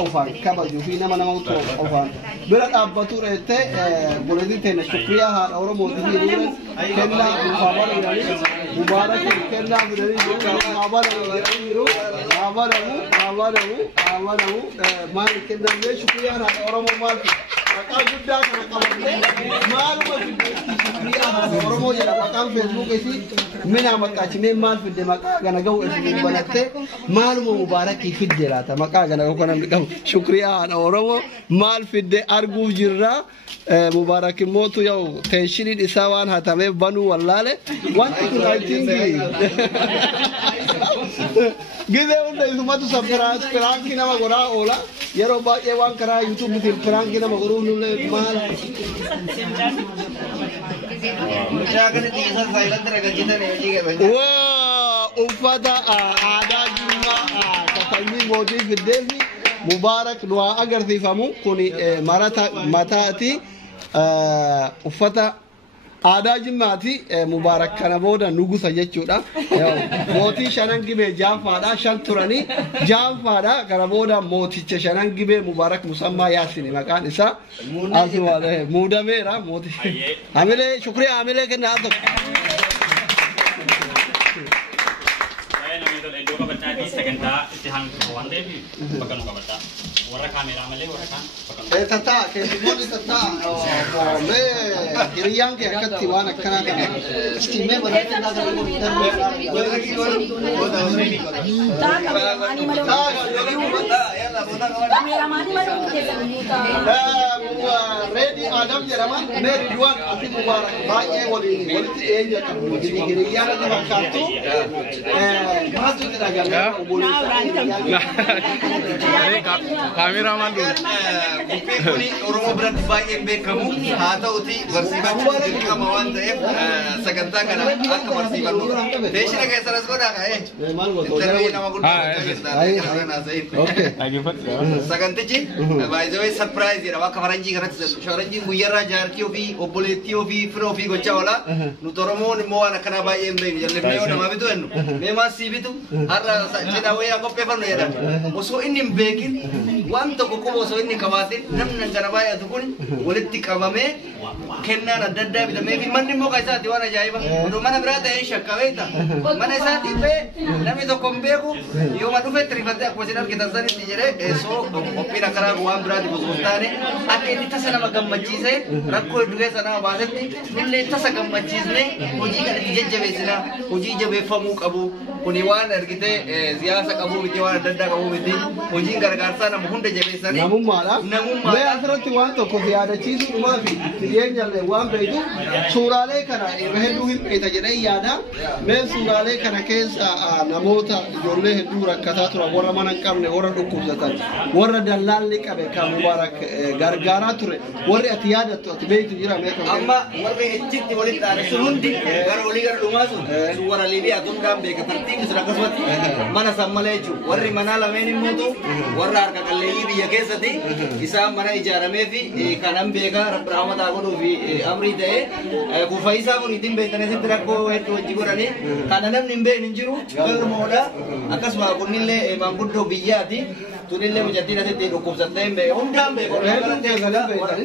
أوفان كبر يوفينا ما نموت أوفان بلاد أبطور إنت بلادي تنا شكريا هار أورا موتي يرون كنا مقابل يرون مبارك كنا بدري مقابل يرون مقابل ما كنا ليش شكريا هار أورا مبارك مكان جدا كنا كمان مال ما في شكريا هار أورا مو يلا مكان فيسبوك إيشي من أمك أشمي مال في الدماغ كنا جو بلادته مال مبارك في الدراتا مكان كنا جو كنا شكريا هار أورا مال في الد أرجو جرا مبارك موتو يو تنشيل الإسوان هتامي بنو والله وانت كنا تيجي جذا وده يسمى تسافر كنا ما قرأ أولا يرو باقي وان كرا يوتيوب مثل كنا ما قرأ نقول مال وفدا عادا جمع كتيمي موجود في الدلمي مبارك دعاء أجر في فمو كوني متاتي وفدا عادا جمعتي مبارك كنا بودا نوجو سجّتشودا موتي شانانجي به جافادا شانتوراني جافادا كنا بودا موتي شانانجي به مبارك مسمى ياسين مكان إسا أزواله مودا ميرا موتي عمله شكرا عمله كنا هذا تتا كيفون تتا ما كريان كي أكتر تيوان أكنا كنا استيمة بدأت ريدي آدم جرمان ميري دوان أتي مبارك باقي ولي تيجي كريان هذا مكانتو ما تقدر أجمع كاميرا مان دول كوني أوروبا برد باي إم بكمو هذا أوتي برسيبا تجيك موان ده سكنتا كنا أك برسيبا نور ليش لك إسرائيل كودا كاي ترى ينا ما قلت سكنتي باي ذوي سرپرايز يرا وكفرنجي كرت شورنجي ميرا جاركيو في أوبوليتيو في فرو في كوچا ولا نتورمون موان كنا باي إم بي جل ميو نما بيتو إنه ميما سيبيتو هر سجدا ويا كوبي فنو يدا وسو إني بيكين وان تكوكو وسو إني كواتين نمن جنباي أتكون ولدتي كمامة كنا نددا بدمه في من نمو كيسا ديوانا جايبا ودو من براد إيش كويتا من إيسا تيبه نمي تو كومبيكو يوم أدو في تريفته أكوزينام كده زاني تيجره سو أوبينا كرا غوام براد بوزوستانه أكيد تسنا مقام مجيزه ركو يدوه سنا بازتي نلله تسنا مقام مجيزه وجي كده تيجي جبهة وجي جبهة فموك أبو ونيوان أركيته زياسة أبو بيتوان نددا أبو بيتي وجي كرغارسا نمهند جبهة سني نمو مالا मैं असल तिवान तो को याद चीज़ उमा भी ये जल्ले वाम बेटू सूराले कना वह दूही पेटा जने यादा मैं सूराले कना केस नमोता जोले दूरा कथा तुरा वरा मनन काम ने वरा दुकुम जाता वरा दलाल लिखा बेका मुबारक गारगारा तुरे वरा अतियाद तो बेटू जिरा मैं अम्मा वरा इच्छित वरी तारे सुनुंदी कर ओली कर लुमासु वरा लिबी अदुम काम बेका तरती किसरा कसवत mana sammalechu warri mana lameni mutu warra arka kalleyi biya kesati isa mana ijarame fi kanam bega rabb rahmata godu fi amri de ku faisa kun itin betane sidra ko etu jigurani kananam nimbe ninjiru gal moda akasma kunille manguddo biyati tunille mujadina sitti dukumsatte be undam be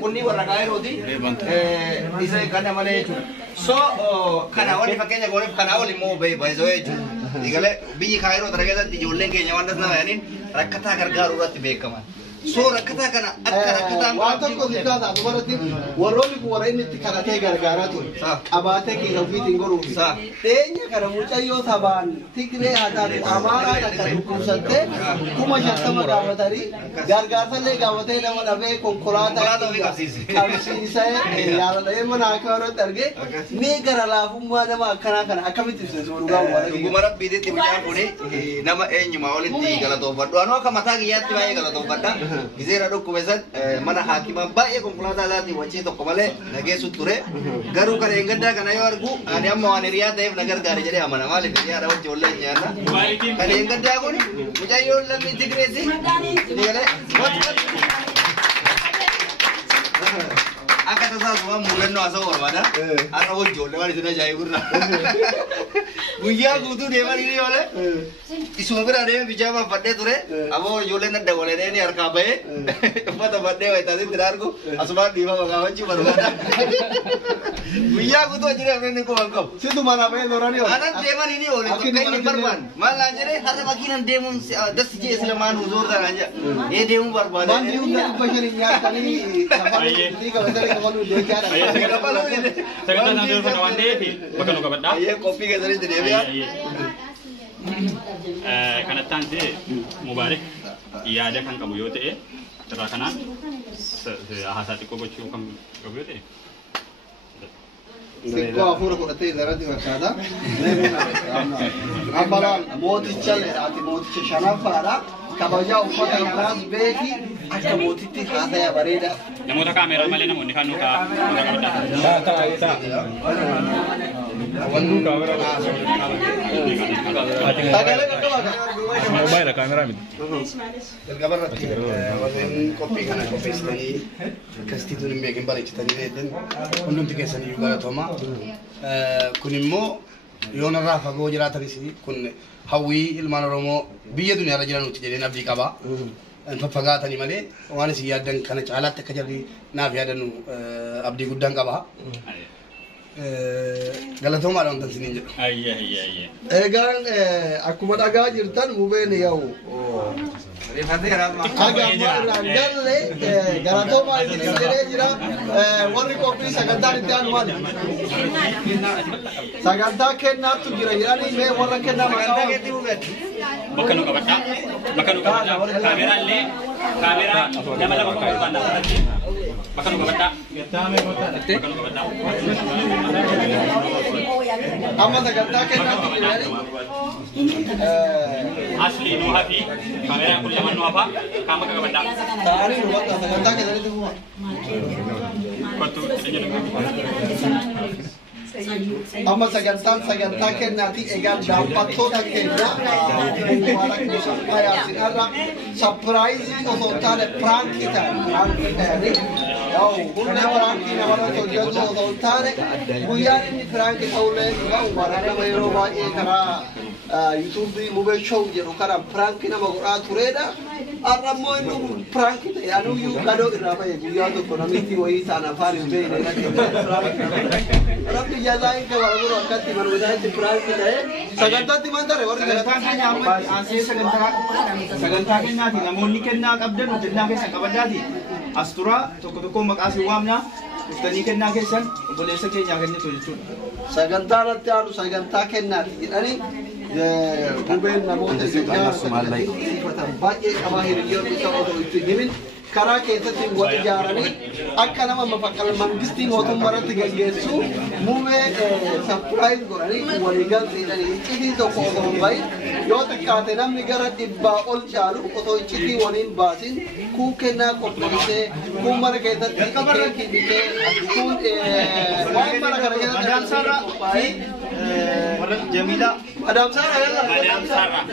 kunni warra kairoti isa kana malechu so kana wali fakenya gore kana wali mo be baizoechu digale biji kairo tarageta dijolle ke nyawandas na yanin rakata gargaru rat bekaman so rakata kana akka rakata wato ko dikada dubarati waroli ko waraini tikarate gargara to abate ki rawiti ngoru sa tenya kana muchayo saban tikre hata amara ta dukusate kuma shattama gavatari gargarsa le gavate na manabe konkolata kamsisa yara da yemana akaro targe ne garala fumma na ma kana kana akamiti so ruga wara gumara bideti mucha pune nama enyu mawali ti galato baddo ano ka mata giyati bae galato badda gizeera dhukkubesan mana haakimaa baay'ee konkolaataa isaatiin wajjin tokko malee nageessu ture garuu kana hin gaddaa kana yoo argu ani amma waan hiriyaa ta'eef na gargaare jedhee amana maaliif hiriyaadha wajjin ollee nyaanna kana hin gaddaa kun mucayyoon lammii Tigreesi ni galee akka tasaasuma mul'annoo haasa'u barbaada har'a wajjoollee waan isin ajaa'iburra guyyaa guutuu deeman ni oole isuma bira deeme bijaama fadhee ture ammoo ijoolleen adda walee ni harkaa bahee uffata fadhee wayitaasitti dargu asumaan dhiifama gaafachuu barbaada guyyaa guutuu hojii inni kuban qabu situ mana bahee zoranii oole anan deeman ni oole bakka inni barbaan maal naan jedhee har'a makiinan deemuun dasti jee islamaan uzoorta naan jedha deemuu barbaada waan diiwun gadi bashanii nyaatanii safarii qabatanii qabaluu deegaadha sagantaa sana dura kana waan ta'eef bakka nu qabadhaa. Koppii keessatti deebi'a. Kanattaan ta'e Mubaarak yaada kan qabu yoo ta'e irraa kanaan haasaa xiqqoo gochuu kan qabu yoo ta'e. Xiqqoo hafuura godhatee irratti fakkaata. Ammalaan mooticha leedhaati mooticha shanaffaadha. Kabajaa uffata kanaas beeki akka mootitti haasaya bareeda. Namoota kaameeraa malee namoonni kan nuti Mobaila kamera miti. Jalqabarratti warreen qophii kana qopheessitanii kastiituun hin beekin bareechatanii leedden hundumti keessanii galatooma. Kun immoo yoo narraa fagoo jiraatanis kun hawwii ilmaan Oromoo biyya duniyaarra jiranutti jedheen abdii qaba. Faffagaatanii malee waan isin yaaddan kana caalaatti akka jarri naaf yaadannu abdii guddaan qaba. Galatoomaadha wantan isiniin jedhu. Egaan akkuma dhagaa jirtan mubeen yaa'u Agammarraan galle galatoomaa isin jedhee jira warri qophii sagantaan itti aanu maali? Sagantaa kennaatu jira jedhanii mee warra kennaa maqaa bakka nu qabadhaa. Bakka nu qabadhaa. Kaameraallee kaameraa nama lama qofa barbaadna. Bakka nu qabadhaa. Bakka nu qabadhaa. amma sagantaa kennaatu jira Asli nu hafi kaameraan kun lama nu hafa kaama bakka qabadhaa. taa'anii nu bakka sagantaa keessatti bu'aa. Kottu amma sagantaa kennaati egaan daawwattoota keenya Mubaarak Musaffaa Yaasinarra sapiraayizii osoo hin taane piraankii ta'anii humna piraankii namarratti hojjetu osoo hin taane guyyaan inni piraankii ta'ullee Mubaarak nama yeroo baay'ee karaa yuutuubii mubee show jedhu kana piraankii nama godhaa turedha. Har'a immoo inni piraankii ta'e anuyyuu gadoo irraa bahe guyyaa tokko namitti wayii ta'an afaan hin beekne Rabbi jazaa'in ke waraguru akkatti manumadaatti piraankii ta'e sagantaatti man tare warri sagantaa kennaati namoonni kennaa qabdan hojjannaa keessan qabaddaati asturaa tokko tokko maqaa si waamna dhuftanii kennaa keessan obboleessa keenyaa kennitu jechuudha. sagantaa irratti aanu sagantaa kennaati jedhanii gubeen namoota siifatan baay'ee qabaa hiriyyoonni isa odoo itti himin karaa keessatti wal ijaaranii akka nama mafaqqal mangistiin mootummaa irratti gaggeessu mubee sapiraayiz godhanii waliigalteedhanii iccitii tokko osoo hin bahin yoo xiqqaate namni gara dhibbaa ol caalu osoo iccitii waliin baasin kun kennaa qopheessee kun mana keessatti keekii bitee kun waan mana kana keessatti Jamila Madam Sarah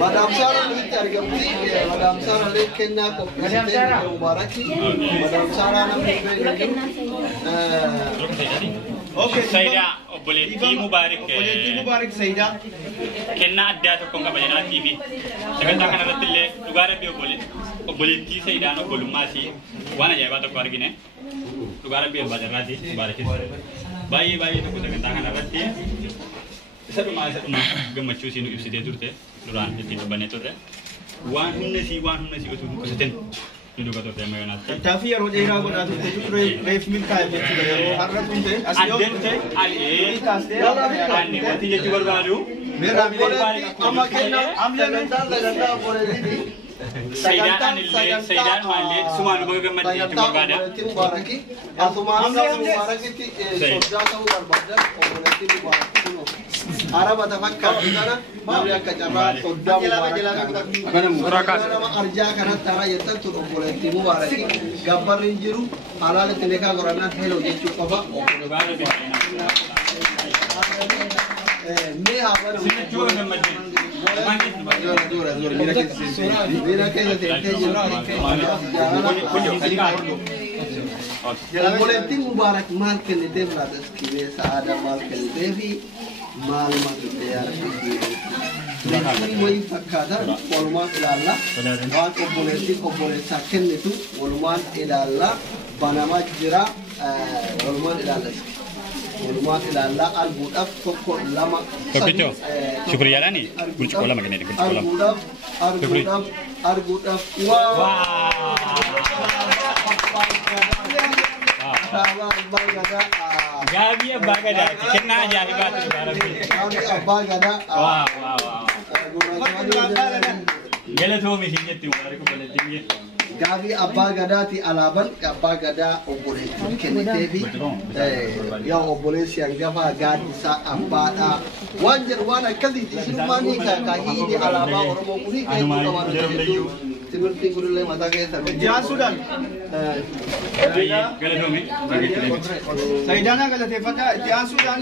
Madam Sarah nuti argamti Madam Sarah le kennaa qopheessitee Mubaarak Madam Sarah namni Okay, Saida obboleettii Mubaarak. obboleettii Mubaarak Saida Kennaa addaa tokko qaba jedhaa TV. Sagantaa kanarratti illee dhugaa rabbii obboleettii Saidaan obbolummaa isii waan ajaa'ibaa tokko argine. Dhugaa rabbii abbaa jarraati Mubaarakis. Baay'ee tokko sagantaa kanarratti isa dhumaa gammachuu isii nu ibsitee turte duraan ittiin dubbannee turre. Waan humna isii utuu dhukkubsateen nu dhuga turte amma yoonaatti. tattaaffii yeroo dheeraa godhaa turte jechuudha reef milkaa'e jechuudha yeroo har'a kunte asii yoo Addente ani wanti jechuu barbaadu. amma kennaa sagantaa obboleettii Saidaan maallee sumaan nu gammaddee jechuu barbaada. Mubaarak asumaan Mubaarakitti sodaa ta'uu barbaadan obboleettii Mubaarak Araba tafakkaatu kana namni akka carraa soddaa mubaarak nama arjaa kanatti hara jettan tun obboleettii mubaarakii gabbarri hin jiru halaalitti neekaa gorannaan heloo jechuu qofa mee haa badu miira keessa teessee jiru obboleettiin mubaarak maal kenniteef laata iskibee sa'aadaa maal kenniteefi maal maqtee yaadatti wayii fakkaata walumaan ilaalla waan obboleessaa kennitu walumaan ilaalla banamaa jira walumaan ilaalla walumaan ilaalla arguudhaaf tokko lama Tokkicho shukriyaadhaani burcuqqoo lama kennite burcuqqoo lama arguudhaaf Gabi abbaa gadaati kennaa ajaa'ibaatu abbaa gadaa galatoomi isin jetti mubaarak obboleettiin Gabi abbaa gadaati alaaban abbaa gadaa obboleettiin kenniteefi yaa obboleessi hangafaa gaaddisaa abbaadhaa waan jedhu waan akkasiiti isinummaanii kahiidi alaabaa oromoo kunii keetu Timurti kurile mata keessa Jaasuudhaan galatoomi Sayidaanaa galateeffadhaa jaasuudhaan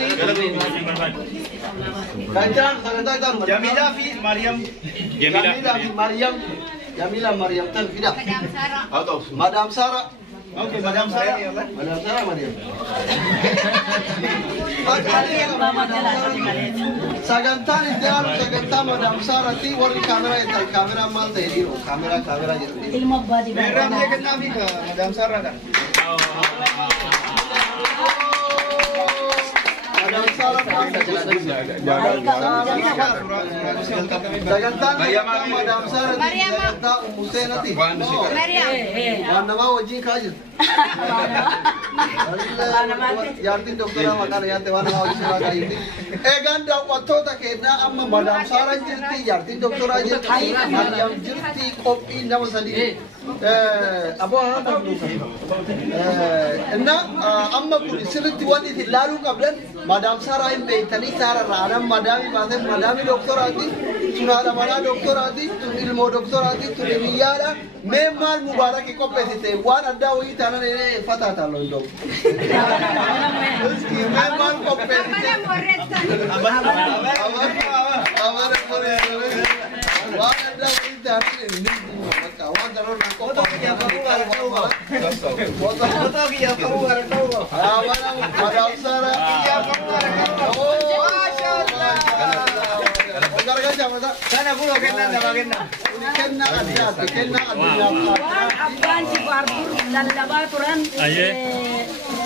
Kanjaan sagantaa isaan Jamilaa fi Maryam Jamila Maryam tan fida Madam Sarah Okay, Madam Sarah. Maryam. Sagantaan ideal sagantaa Madam Sarah ti warri kamera itu kamera mal tadi diro kamera jadi. Ilmu badi. Merah dia kena fi ke Madam Sarah dah. Madam Sarah sagantaan Madam Sarah sagantaa Hussein ti. Maryam. Mana mau wajib kaji. Yartin doktora makana yante mana mau sila kaji. Ganda waktu tak kena amma Madam Sarah jirti yartin doktora jirti Maryam jirti kopi nama sendiri. Abu apa tu? Amma kuni sirti wani ti lalu kablan Madam Sarah yang beitani Sarah ranam madami bahasa madami doktorati sunada mana doktorati ilmu doktorati tu demikian memang mubarak kompetisi wan ada wih tanah ini fatah loh dok memang kompetisi wan ada wih tanah ini wan terus nak foto dia kamu ada tahu foto dia kamu ada tahu Madam Sarah Sana pulau kena dah kena. Kena ada, kena ada. Abang si barbur dan labaturan.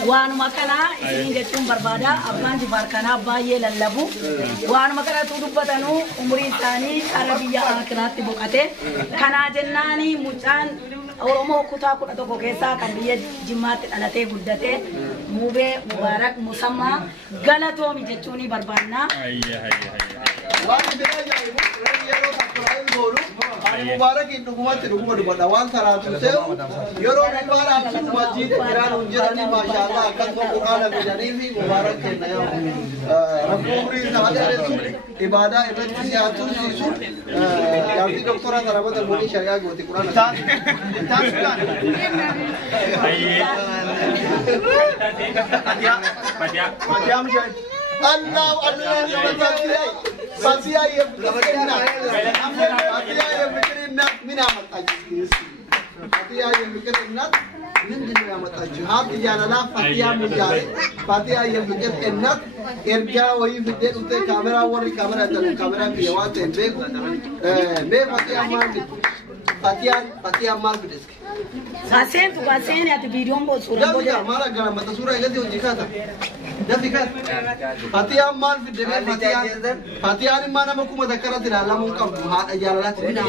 Wan makana ini getum berbada. Abang si barkana bayi lalabu. Wan makana tudup batanu umri tani Arabia akhirat bukate. Kana jennani mucan. Oromo kuta kuta toko kesa kan dia jimat alate guddate mube mubarak musamma galato mi jechuni barbana mubarak itu dukumat awan saratu seu yoro mubarak sunu masjid kiran unjirani masyaallah kan Quran menjadi mubarak kena rabburi sahada itu ibadah ibadah siatu sisu yang di doktoran terabat muni syariah goti Quran Allah Fatia yang bikin min amat ajis. Fatia yang bikin min amat ajis. Hati jalan Fatia mujari. Fatia yang bikin enak. Erja wahai bikin untuk kamera wari kamera dalam kamera piawat embek. Me Fatia mal. Fatia mal bikin. Gasen tu gasen ya tu video mo surah boleh. Dah malah garam mata surah itu jika tak. Dah fikir. Fatia mal bikin. Fatia ni mana mau kuma dakara tidak lamun kamu jalan tidak.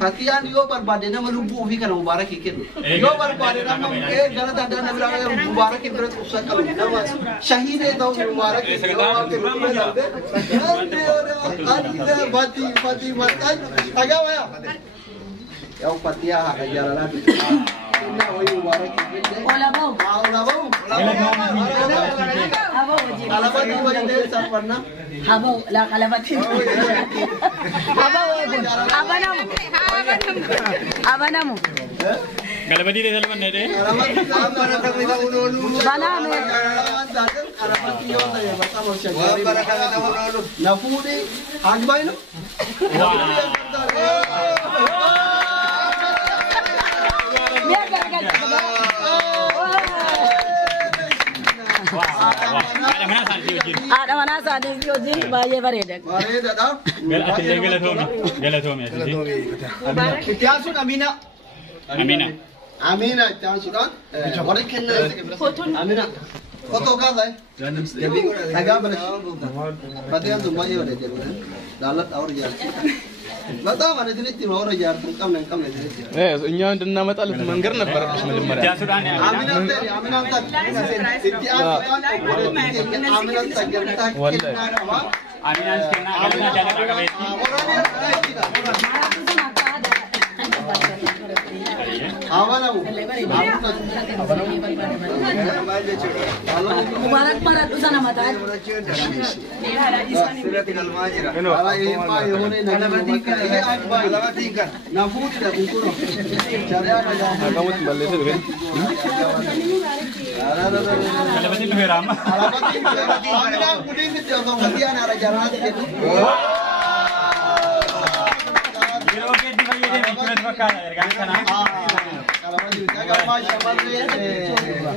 Fatia ni yo berbada nama lubu fikir mubarak ikan. Yo berbada nama galat ada nama mubarak ikan berusaha kamu nama syahid itu mubarak. Ada Fatia mati agak ya. Yang Fatia jalan kennaa wayii mubaarak kenne. Ola bau. Ola bau. Habau wajib. Qalabati wayii sarfanna. Habau la qalabati. Habau wajib. Abanamu. Galabadi deh salman deh. Qalabati sarfanna kamida unolu. Bananu. Qalabati yoo ta'e bakka shagari. Nafuudi agbayno. Ada mana saat ini ujin bayi beredek. Beredek dah. Galatomi. Ittiyaasun Amina. Amina ittiyaasun. Warri kennaa. Amina. Foto kaasa. Dhagaa balash. Fatiyaan sun baay'ee bareedee daalat awar jaarti. በጣም አነድልት ነው ወረ ያርቱ ቀም ነድልት እኛ እንድናመጣለት መንገር ነበረብሽ መጀመሪያ Mubarak barat usana matal.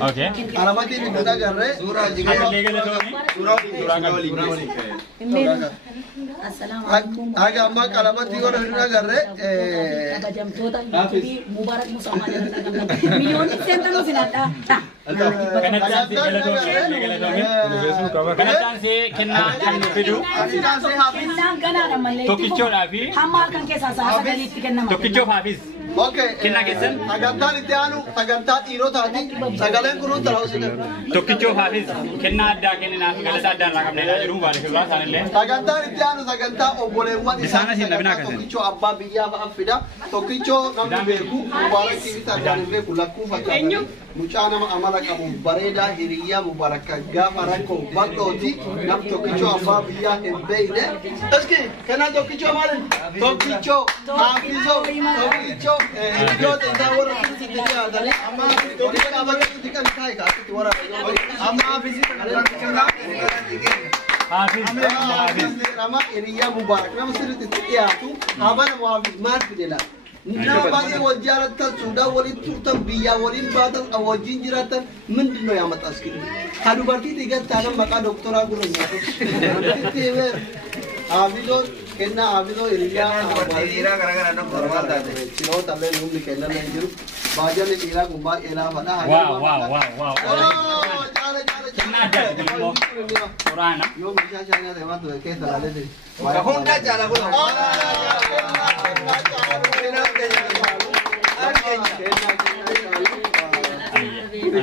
Okay. Alamat ini kita garre. Surah Assalamualaikum. Agak mak alamat ini orang kita garre. Jam total Mubarak Musamad. Milion center lu sinata. Okay. Sagantaan itti aanu sagantaa dhiirotaati. Sagaleen kun hundi ta'uu sida. Tokkichoo haafis kennaa addaa kenninaa fi galata addaan irraa qabneedha jedhuun baale suuraa isaanillee. Sagantaan itti aanu sagantaa obboleewwan Isaanis hin dhabinaa kan tokkichoo abbaa biyyaa fa'a fida. Tokkichoo namni beeku Mubaarak TV addaan hin beeku lakkuu fakkaata. Mucaa nama amala qabu bareedaa hiriyyaa Mubaarak gaafa rakkoo bal'ooti. Nam tokkichoo abbaa biyyaa hin beeyne. Eski kennaa tokkichoo maalin? Tokkichoo haafisoo tokkichoo ijoollee isaa warra keessatti dhiyaatanii amma tokkichoo dhaabbatee itti kan taa'e kaasitti warra amma haafisii haafis nama hiriyyaa Mubaarak nama sirriitti dhiyaatu habana haafis maal fidela. Nama baay'ee wal jaalatan suudhaa waliin turtan biyyaa waliin baatan wajjin jiraatan ምንድን ነው ያመጣው? እስኪ ከዱbartii ዲገታና መቃ ዶክተራ ጉረኛቱ አቪሎ ከና አቪሎ ኢሪያ Dhiiraa garaagaraa nama normaal taate. ሲኖ ታለ ነው ከና ለንጅሩ ባጃለ ዲራ ጉባ ኤላ ፈዳ Wow. Kennaa addaa jedhamu Quraana. yo mishaashanya deematu keessa laale Hunda jaala kun.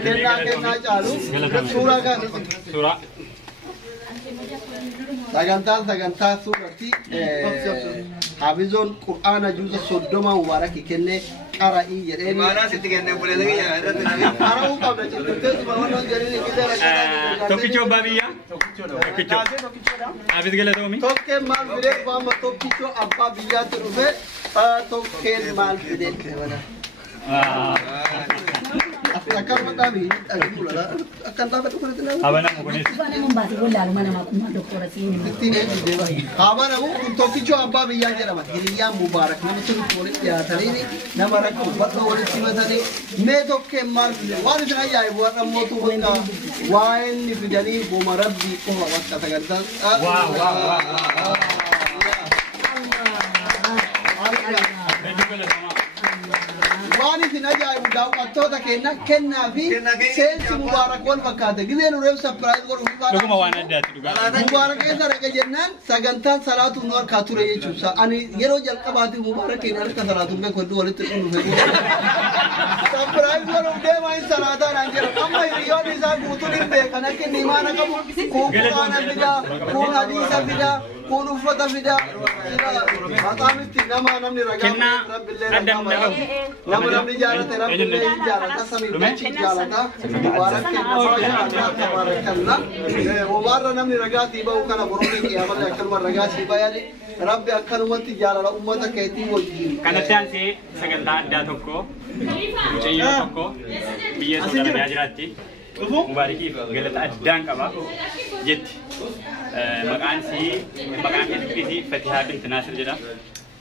kenna caalu suuraa kan Suuraa. sagantaa suuratti hafizoon qur'aana juuza soddoma Mubaarak kenne qara'ii jedheen Maanaa sitti kennee bulee ta'e irratti namni. qara'uu qabna jechuudha barbaadon jedhanii qilleera Tokkichoo abbaa biyyaa. Tokkichoo. Haafis galatoomi. tokkeen maal fidee baama tokkichoo abbaa biyyaatti dhufe tokkeen maal fidee akkan madhaami akkan taphatu kun itti Habanamu kunis. Bana membati bola mana makuma doktora sini. habanamu kun tokkichoo abbaa biyyaa jedhama hiriyyaa Mubaarak nama sirriitti walitti dhiyaatanii nama rakkoo bakka walitti himatanii mee tokkeen maal fide waan isin ajaa'ibu warra mootuu bakka waa'een fidanii goma rabbii qofa bakka sagantaan waan isin ajaa'ibu daawwattoota kennaa fi seensi Mubaarak wal fakkaate gizeen ureef sapiraayiz godhu dhuguma waan addaati dhugaa. Mubaaraka isa dhaqa jennaan sagantaan salaatu nu harkaa ture jechuudha. Ani yeroo jalqabaati mubaarakiin harka salaatu beeku hedduu walitti dhufe. Sampiraayi godhuuf deemaa hin salaataan jira. Amma hiriyoon isaa guutuun hin beekan akka inni imaana qabu. Kun quraana fidaa, kun hadiisa fidaa, kun uffata fidaa. Maqaamitti namni ragaa rabbillee ragaa nama namni jaalate rabbillee hin jaalata samiitti jaalata. Mubaarakiin nama jaalata tabarakallah. Mubaarra namni ragaa tiiba'u kana boromii qiyaamallee akkanuma ragaa tiiba'ani. Rabbi akkanumatti jaalala ummata keetii wajjin. Kanatti aansee sagantaa addaa tokko mucayyoo tokko biyya Soodarabiyaa jiraatti. Mubaarakiif galata addaan qaba jetti. Maqaan keessi Fatihaa Binti Naasir jedha.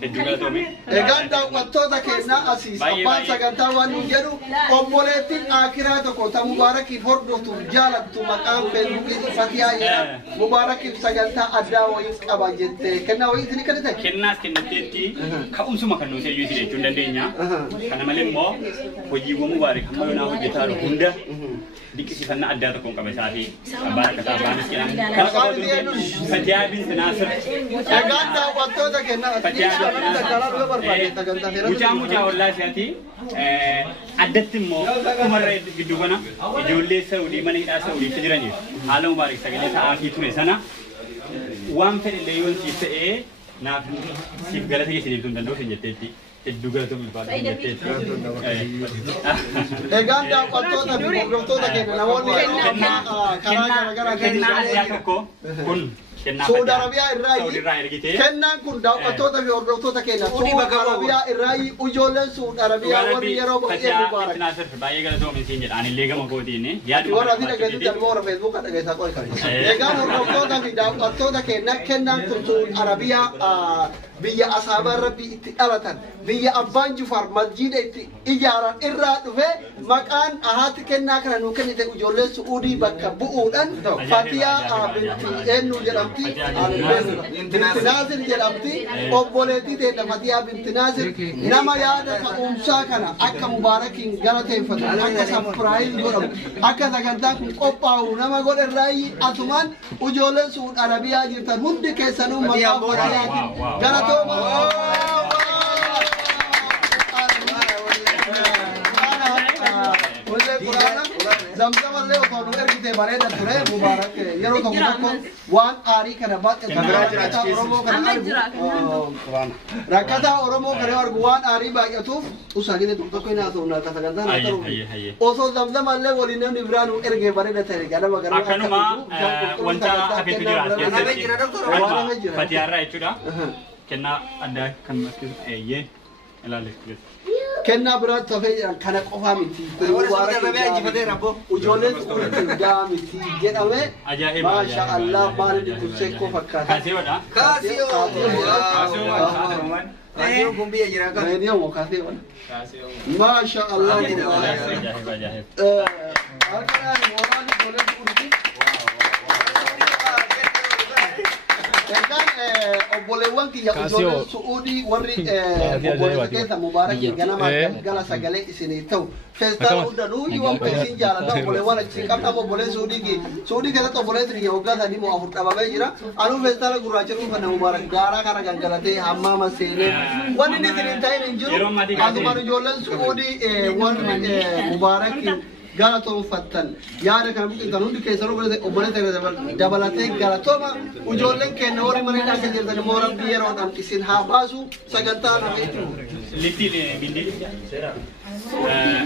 Hedduu galatoome. Egaan daawwattoota keenyaa asii abbaan sagantaa waan nuun jedhu obboleettiin akiraa tokko ta Mubaarakiif hordoftuuf jaalattu maqaan feesbuukii Fatihaa jedha. Mubaarakiif sagantaa addaa wayii qaba jettee kennaa wayii isin kennite? Kennaas kennatteetti ka'umsuma kan nuti iyyuu jechuu hin dandeenya. Kana malee immoo hojiiwwan Mubaarak hamma yoonaa hojjetaa jiru hunda dinqisiifannaa addaa tokkoon qaba isaafi baarakataa baanis jedhama. Kana qabatu Fatihaa Binti Naasir. Egaan daawwattoota keenyaa Mucaa wallaa isaati addatti immoo kumarra gidduu kana ijoollee Saawudii mana hidhaa Saawudiitti jiraniif haala Mubaarak sagalee ta'aa ture sana waan fedhe yoon siif ta'ee naaf siif galata geessiniif tun danda'u hin jetteetti. Hedduu galatoomii ulfaatu hin jetteetti. Egaan daawwattoota fi hordoftoota keenya namoonni karaa garaagaraa kennaa addaa tokko kun Soodarabiyaa irraa kennaan kun daawwattoota fi hordoftoota keenya Soodarabiyaa irraa ijoolleen Soodarabiyaa warri yeroo baay'ee Mubaarak. Baay'ee galatoomi siin jedha. Anillee gama kootiin warra ati dhageessu jalma warra feesbuuka dhageessaa qoy kan. Egaan hordoftoota fi daawwattoota keenya kennaan kun Soodarabiyaa biyya asaabaa rabbi itti dhalatan biyya abbaan Jufaar masjiida itti ijaaran irraa dhufe maqaan haati kennaa kana nuu kennite ijoollee Suudii bakka bu'uudhaan Fatihaa binti eenyu jedhamti binti Naasir jedhamti obboleettii ta'e Fatihaa binti Naasir nama yaada ka'umsaa kana akka Mubaarakiin galateeffatu akka sampiraayiz godhamu akka sagantaa kun qophaa'u nama godhe irraayi asumaan ijoolleen Suud Arabiyaa jirtan hundi keessanuu maqaa Fatihaatiin galatooma. Zamzam illee otoo nu ergite bareeda ture Mubaarak yeroo tokko waan aarii kana baay'atu Oromoo kana argu rakkataa Oromoo kana argu waan aarii baay'atuuf usaagine tokko hin haasa'u na akka sagantaan haa ta'u osoo Zamzam illee waliin namni biraa nu erge bareeda ta'e ganama gara akkanuma wanta hafeetu jira as keessatti Fatihaarraa jechuudha. Kennaa addaa kan maskiisu eeyyee ilaalle. Kennaa biraatti hafee jiran kana qofaa miti. Ijoolleen Suudiitiin gaa miti jedhamee maasha Allah maali dursee koo fakkaata. Kaaseewadha. Kaasiyoo kun biyya jira kan. Reediyoo moo kaaseewadha? Maasha Allah. Harkaan mooraa ijoolleen Suudiitiin. obboleewwan kiyya ijoolleen Suudii warri obboleessa keessa Mubaarak ganama gala sagalee isinii ta'u feestaan hundanuu yoo isin jaalladha obboleewwan achi qabna obboleen Suudii keessatti obboleessi kiyya waggaa sadii moo afur dhabamee jira anuu feestaala gurraacha dhuunfanna Mubaarak gaaraa kana gangalatee hammaama seenee wanni inni isinii ta'in hin jiru asumaan ijoolleen Suudii warri Mubaarakiin galatoomfattan yaada kana buqitan hundi keessanuu obboleessa dabalatee galatooma ijoolleen keenya warri mana hidhaa keessa jirtan immoo rabbii yeroodhaan isin haa baasu sagantaa nama itti Littiin bindi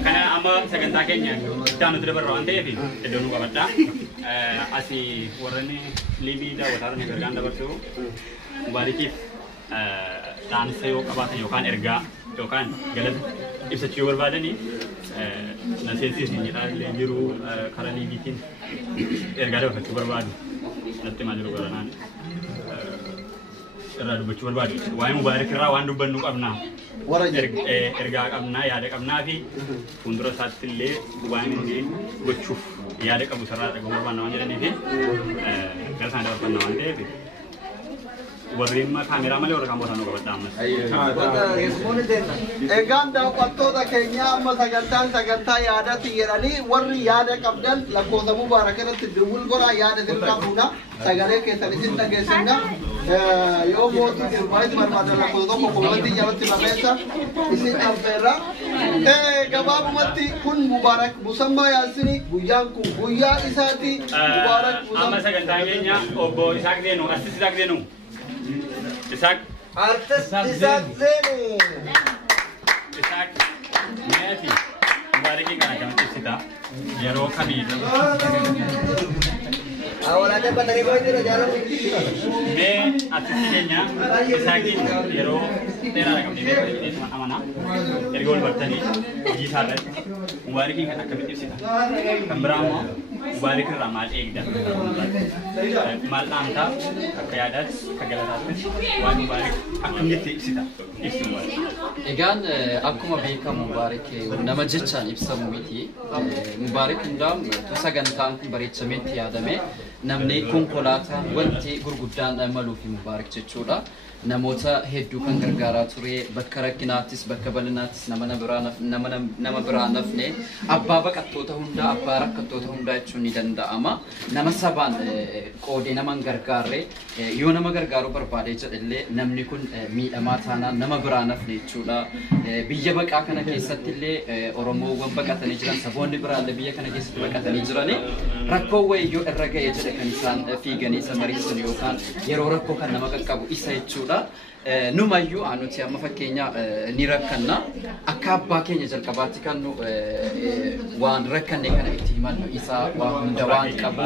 kana amma sagantaa keenya itti aanutti dabarra waan ta'eef iddoo nu qabadha. Asii warreen liibii daawwataa ni gargaan dabarsu Mubaarakiif dhaamsa yoo qabaatan yookaan ergaa yookaan galata ibsachuu yoo barbaadanii na seensisni jedhaa jiru karaa liibiitiin ergaa dabarfachuu barbaadu natti maal jiru garanaan irraa dubbachuu barbaadu waa'ee Mubaarak irraa waan dubbannu qabnaa ergaa qabnaa yaada qabnaa fi fuuldura isaatti illee waan inni gochuuf yaada qabu sarara dhaga'uu barbaanna waan jedhanii fi gara isaan dabarfanna waan ta'eef warreen kaameraa malee warra kaamota nu qabatamu. Egaan daawwattoota keenya amma sagantaa yaadatti jedhanii warri yaada qabdan lakkoofsa mubaarak irratti duwwul goraa yaada sirraa fuudha sagalee keessan isin dhageessinna yoo mootii sirbaayit barbaadan lakkoofsa tokko koomatti jalatti barreessa isin dhabbeerra gabaabumatti kun mubaarak musammaa yaasini guyyaan kun guyyaa isaati mubaarak amma sagantaa keenya obbo Isaaq Zeenu artist Isaaq Zeenu Isaaq Meeti mubaarakii kana akkamitti ibsita yeroo kamiidha Awalnya bandari boy itu jalan. Mee artisti keenya Isaaqiin yeroo dheeraa qabnee mana erga wal bartanii hojii isaa irratti mubaarakiin kan akkamitti ibsita kan biraa immoo mubaarak irraa maal eegda maal dhaamtaa akka yaadaatti akka galataatti waan mubaarak akkamitti ibsita ibsu egaan akkuma beekamu mubaarak nama jechaan ibsamu miti mubaarak hundaa'u sagantaan kun bareechameetti yaadame namni konkolaataa wanti gurguddaan maluu fi mubaarak jechuudha namoota hedduu kan gargaaraa ture bakka rakkinaattis bakka bal'inaattis nama biraa nafne abbaa baqattoota hundaa abbaa rakkattoota hundaa jechuun ni danda'ama nama sabaan qoodee nama gargaarre yoo nama gargaaruu barbaade jedhallee namni kun miidhamaa taanaan nama biraa nafne jechuudha biyya baqaa kana keessatti illee oromoowwan baqatanii jiran saboonni biraallee biyya kana keessatti baqatanii jiran rakkoo wayyoo irra ga'ee jedhe kan isaan fiiganii isa mariisan yookaan yeroo rakkoo kan nama qaqqabu isa jechuudha numayyuu anuti amma fakkeenya ni rakkanna akka abbaa keenya jalqabaatti kan nu waan rakkanne kana itti himannu isaa waa hunda waan qabu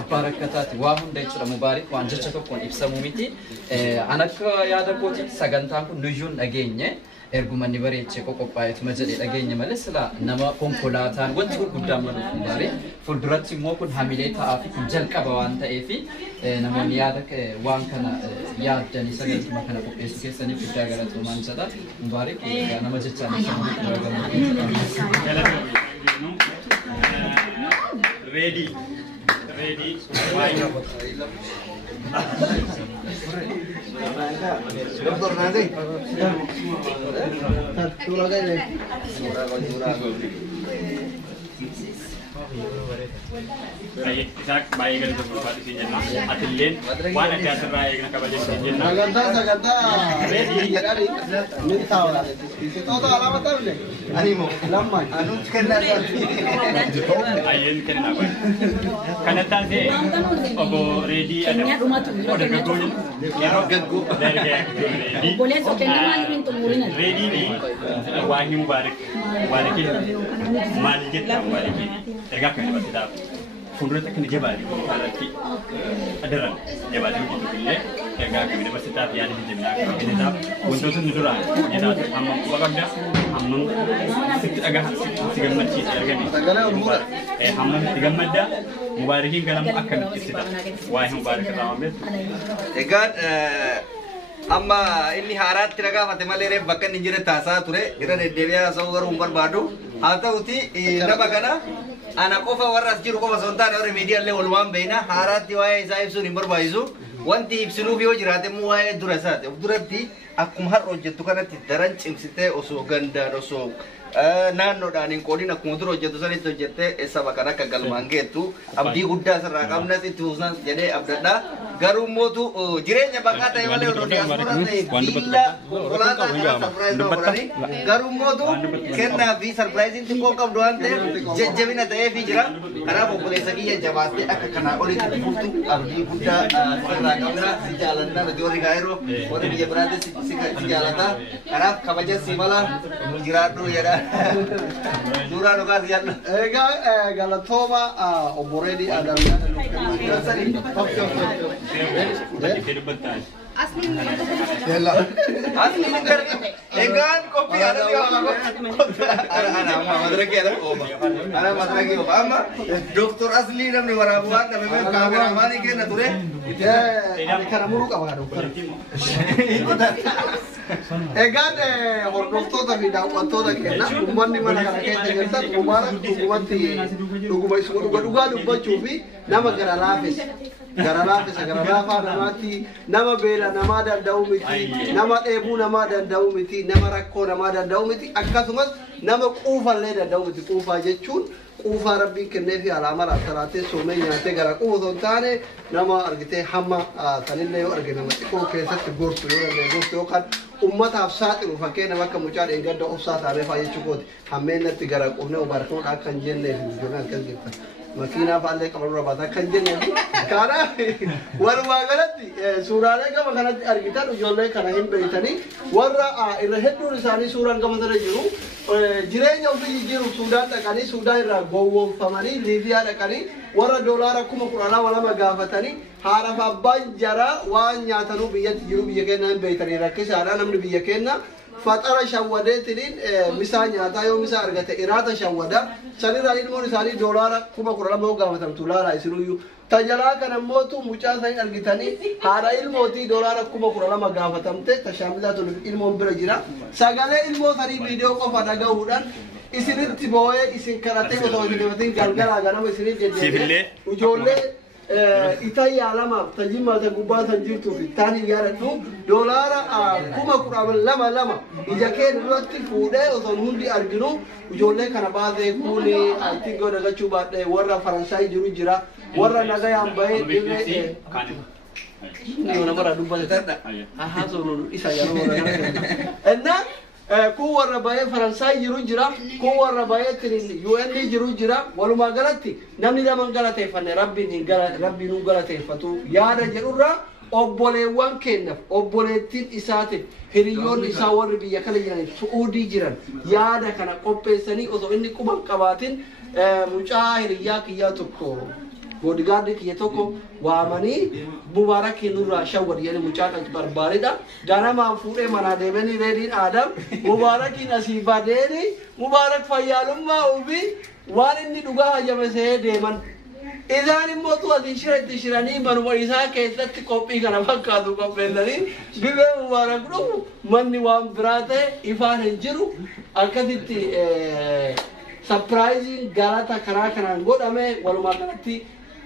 abbaa rakkataati waa hunda jechuudha mubaarak waan jecha tokkoon ibsamu miti an akka yaada kootiitti sagantaan kun nuyyuun dhageenye ergumanni bareechee qophaa'eetuma jedhee dhageenya malee sila nama konkolaataan wanti gurguddaan maluuf mubaarak fuulduratti immoo kun hamilee ta'aa fi kun jalqaba waan ta'eef namoonni yaada waan kana yaaddanii sagantaa kana qopheessuu keessaniif guddaa galatoomaa jedha mubaarak nama jechaan ready Dokter nanti. Isaaq baay'ee galata barbaadu si jenna atilleen waan adda asirraa eegna kabaja si jenna sagantaa jedhani ni taawala isitoota alaama taa'ule Animo. lamman Anu kenal. ayyeen kenna qoy kana taatee obbo reedii adam dargaggoo yeroo gaggoo reedii Bolesso che non hai vinto Mourinho. reedii waa himu mubaarakii maal jetta mubaarakii ergaa kan ibsitaa fuuldura kan jabaadhi mubaarakii adaran jabaadhi illee ergaa kan ibsitaa yaada jajjabinaa kan ibsitaa wantoota nu duraan jedhaatu amma waqabda amma sitti dhagaa sitti gammachiisa argame amma sitti gammadda mubaarakiin galamu akkamitti ibsita waa himu mubaarak irraa maambeetu Egaan amma inni haaraatti ragaa fate malee reef bakka inni jira taasaa ture irra deddeebi'aa sa'uu garuu hin barbaadu haa ta'uti nama kana ana qofa warra as jiru qofa osoo hin taane warri miidiyaallee walumaan beekna haaraatti waa'ee isaa ibsuun hin barbaachisu wanti ibsinuuf yoo jiraate immoo waa'ee dura isaati of duratti akkuma har'a hojjettu kanatti daran cimsitee osoo gandaan osoo naannoodhaan hin qoodin akkuma dura hojjettu sanitti hojjettee saba kan akka galmaan geettu abdii guddaa sirraa qabnas itti fuusnas jedhee abdadha garuu mootu jireenya baqaa ta'e malee odoo diyaaspoora ta'e billa konkolaataa kana sarpiraayiz godhanii garuu mootu kennaa fi sarpiraayiziin xiqqoo qabdu waan ta'eef jajjabina ta'eefii jira kanaaf obboleessa kiyya jabaattee akka kanaa olitti fuftu abdii guddaa sirraa qabna si jaalanna nuti warri gaa'iroo warri biyya biraatti si jaalata kanaaf kabaja si mala jiraadhu jedha suuraa dhugaas jaallu egaa galatooma obbo reedii adam asli ngar egaan kopi ada di mana ana madraki ada ana madraki amma doktor asli namni warabuan namni kameraman ke na ture kana muruu qaba doktor egaan hordoftoota fi daawwattoota keenya uummanni mana kana keessa jirtan mubaarak dhugumatti dhuguma dhugaa dubbachuu fi nama gara laafes garalaa fi sagaralaa faa namaatti nama beela namaa danda'u miti nama dheebuu namaa danda'u miti nama rakkoo namaa danda'u miti akkasumas nama quufallee danda'u miti quufaa jechuun quufaa rabbiin kennee fi alaama laataraatee soomee nyaatee gara quufa osoo hin taane nama argitee hamma sanillee yoo arge nama xiqqoo keessatti gorsu yoo danda'e gorsu yookaan ummataaf saaxilu fakkeenya bakka mucaa dheengadda obsaa taanee faa jechuu kooti hammeennatti gara quufnee obarkuun akka hin jennee fi ijoolleen akkas jirtan. Makiinaa faallee qabalu rabaata kan jenne kanaaf walumaa galatti suuraalee gama kanatti argitan ijoollee kana hin beeytanii warra irra hedduun isaanii suuraan gama sana jiru jireenya ofii jijjiiru Suudaan dhaqanii Suudaan irraa gowwoomfamanii Liibiyaa dhaqanii warra doolaara 10,000 gaafatanii haadhaaf abbaan jaraa waan nyaatanuu biyyatti jiru biyya keenya hin beeytanii rakkisaadha namni biyya keenya fatara shawwadeetiin misaa nyaataa yoo misaa argate iraata shawwada sanirraa ilmoon isaanii doolaara 10,000 gaafatamtu laala isinuyyuu tajalaa kana mootu mucaa isaanii argitanii haadha ilmootii doolaara 10,000 gaafatamte tashaamilaa tolu ilmoon bira jira sagalee ilmoo sanii viidiyoo qofa dhaga'uudhaan isinitti boo'ee isin karatee osoo hin deematiin galgalaa ganama isinii deddeebi'ee ijoollee itayyaa lamaaf tajimmaa ta gubbaa tan jirtuu fi taan hin yaadadhu doolaara 10,200 ija keenya duratti fuudhee osoo hundi arginu ijoollee kana baasee kuuni ittiin godhagachuu baadhee warra Faransaay jiru jira warra nagayaan bahee dirree namarraa dubbate tadha haa soonu isa yeroo kun warra baay'ee Faransaay jiru jira kun warra baay'ee UN jiru jira walumaa galatti namni lama galateeffanne rabbiin nu galateeffatu yaada jedhurraa obboleewwan keenyaaf obboleettiin isaatiif hiriyoonni isaa warri biyya kana jiraniif Suudii jiran yaada kana qopheessanii osoo inni quba qabaatin mucaa hiriyaa kiyyaa tokko bodyguard kiyya tokko waamanii Mubaarak nurraa shawwad jedhanii mucaa kan barbaadeedha ganamaan fuudhee manaa deemanii reediin Adam Mubaarakiin asii badeeni Mubaarak fayyaalummaa ubii waan inni dhugaa hayyamesee deeman isaan immoo tu'atii shiratti shiranii manuma isaa keessatti qophii kana fakkaatu qopheessanii bifee Mubaarak dhufu manni waan biraa ta'e ifaan hin jiru akkasitti surprising galata karaa kanaan godhame walumaa galatti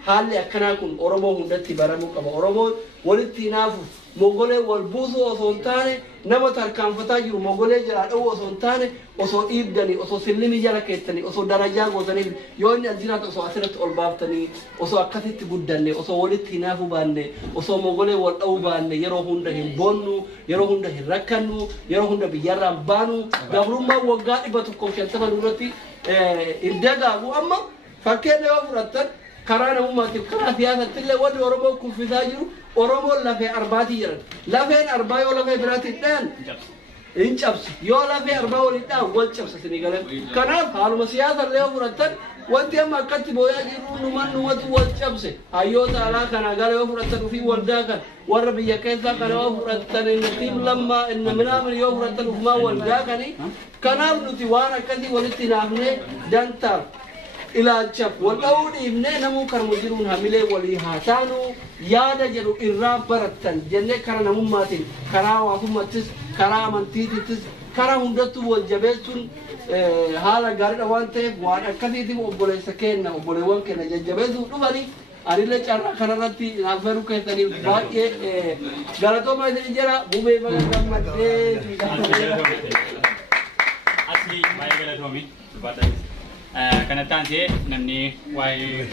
haalli akkanaa kun Oromoo hundatti baramuu qaba. Oromoo walitti hinaafu Mongolee wal buusuu osoo hin taane nama tarkaanfataa jiru Mongolee jalaa dha'uu osoo hin taane osoo dhiibdanii osoo sillimii jala keessanii osoo darajaa gootanii yoo inni as jiraatu osoo asirratti ol baaftanii osoo akkasitti guddanne osoo walitti hinaafuu baanne osoo Mongolee wal dha'uu baanne yeroo hunda hin boonnu yeroo hunda hin rakkannu yeroo hunda biyyarraa hin baanu gabrummaa waggaa 150 duratti irdagaagu amma fakkeenya yoo fudhattan karaa namummaatiif karaa siyaasatti illee wanni Oromoo kuffisaa jiru Oromoon lafee arbaatii jedhan lafeen arbaa yoo lafee biraatiin dhayan hin cabsu yoo lafee arbaa waliin dhayan wal cabsa sinii galan kanaaf haaluma siyaasa illee yoo fudhattan wanti amma akkatti booyaa jiru numatu wal cabse hayyoota alaa kana gara yoo fudhattan ofii waldaa kan warra biyya keessaa kana yoo fudhattan tiim lammaa inni minaamin yoo fudhattan ufumaa waldaa kanii kanaaf nuti waan akkasii walitti hinaafnee dantaaf ilaalchaaf wal dha'uu dhiibnee namuu karma jiruun hamilee walii haa taanu yaada jedhu irraa barattan jennee karaa namummaatiin karaa hawaasummaattis karaa amantiittis karaa hundattuu wal jabeessuun haala gaariidha waan ta'eef waan akkasiitiif obboleessa keenya obboleewwan keenya jajjabeessuu dhufanii anillee carraa kanarratti naafferuu keessaniif baay'ee galatooma isin jira bubee baga gammaddee asli baay'ee galatoomi kanattaan ta'e namni waa'ee